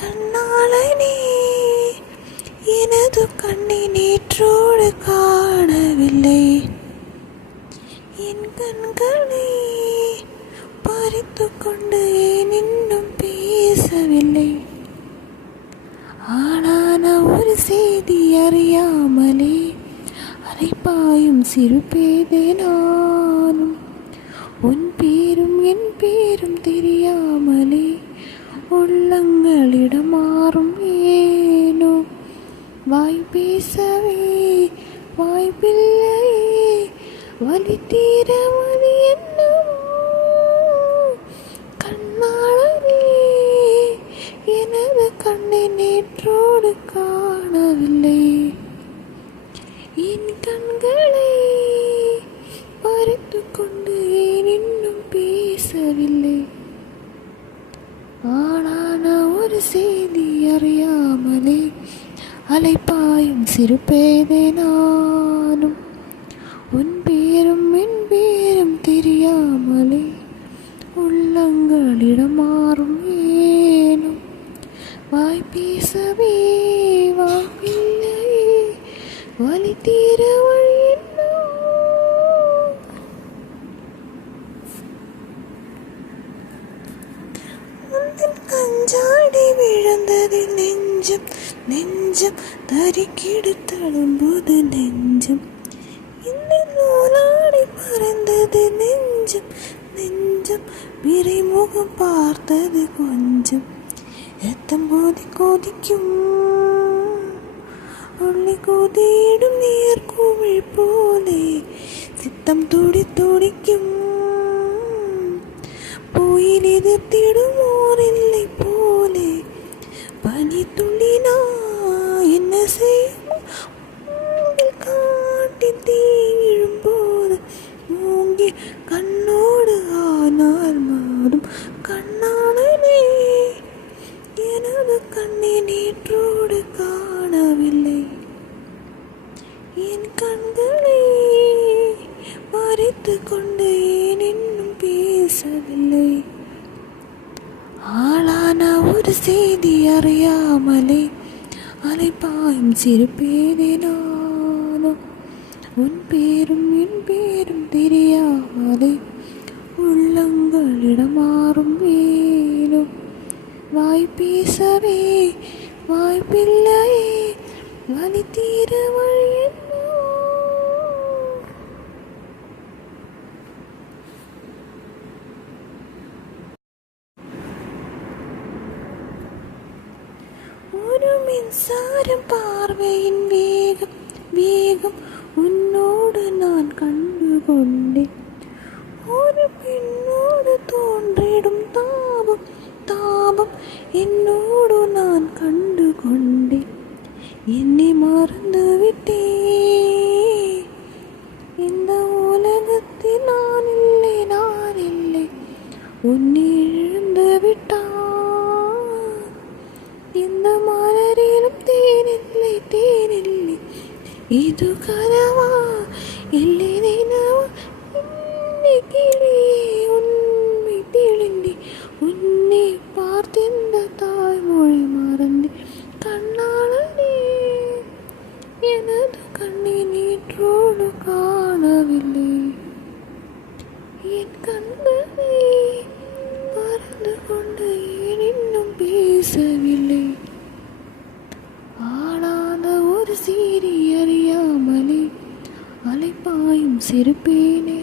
கண்ணாளனே எனது கண்ணை நேற்றோடு காணவில்லை, என் கண்களை பறித்து கொண்டு ஏன் இன்னும் பேசவில்லை. ஆனான ஒரு செய்தி அறியாமலே அலைப்பாயும் சிறு பேதை நானும், உன் பேரும் என் பேரும் தெரியாமலே உள்ளங்களிடம் மாறும் ஏனோ. வாய் பேசவே வாய்ப்பில்லையே, வலி தீர வலி என்னவோ. கண்ணாளனே எனது கண்ணை நேற்றோடு காணவில்லை, என் கண்களை பறித்து கொண்டு ஏன் இன்னும் பேசவில்லை. ஆனான ஒரு செய்தி அறியாமலே அலைப்பாயும் சிறு பேதை நானும், உன் பேரும் என் பேரும் தெரியாமலே உள்ளங்களிடம் மாறும் ஏனும். வாய் பேசவே வாய்ப்பில்லையே, வலி தீர வழி என்னோ. கஞ்சாடி விழுந்தது நெஞ்சம் நெஞ்சம், தறிக்கெடுத்தழும்போது நெஞ்சம், இந்த நூலாடி பறந்தது நெஞ்சம் நெஞ்சம், விரைமுகம் பார்த்தது கொஞ்சம். ரத்தம் கோதி கோதிக்கும் உள்ளி கோதியிடும் நீர் கூவிழ் போலே, சித்தம் துடி துடிக்கும் போயில் எதிர்த்திடும் ஓரில்லை போலே. பனி துளினா என்ன செய்யும் காட்டி தீ விழும்போது மூங்கி கண்ணோடு ஆனால் மாறும். கண்ணாளனே எனது கண்ணை நேற்றோடு காணவில்லை, என் கண்களை மறைத்து கொண்டு ஏன் இன்னும் பேசவில்லை. ஆளான ஒரு செய்தி அறியாமலே அலைப்பாயும் சிறு பேதை நானும், உன் பேரும் என் பேரும் தெரியாமலே உள்ளங்களிடம் மாறும் ஏனும். வாய் பேசவே வாய்ப்பில்லையே, வலி தீர வழி என்னோ. ஒரு மின்சாரம் பார்வையின் வேகம் வேகம், உன்னோடு நான் கண்டு கொண்டேன். ஒரு பெண்ணோடு தோன்றிடும் தாபம் தாபம், என்னோடு நான் கண்டு கொண்டேன். என்னை மறந்து விட்டேன், இந்த உலகத்தில் நான் இல்லை நான் இல்லை. உன்னை இழந்து விட்டான், இந்த மலரிலும் தேனில்லை தேனில்லை. இது கனவா இல்லை நினவா, கிளியே உண்மை தெளிந்தி, உன்னை பார்த்திருந்த தாய்மொழி மறந்து. கண்ணாளனே எனது கண்ணை நேற்றோடு காணவில்லை, என் கண்களை பறந்து கொண்டு ஏன் இன்னும் பேசவில்லை. ஆளான ஒரு சீரி அறியாமலே அலைப்பாயும் சிறு பேனை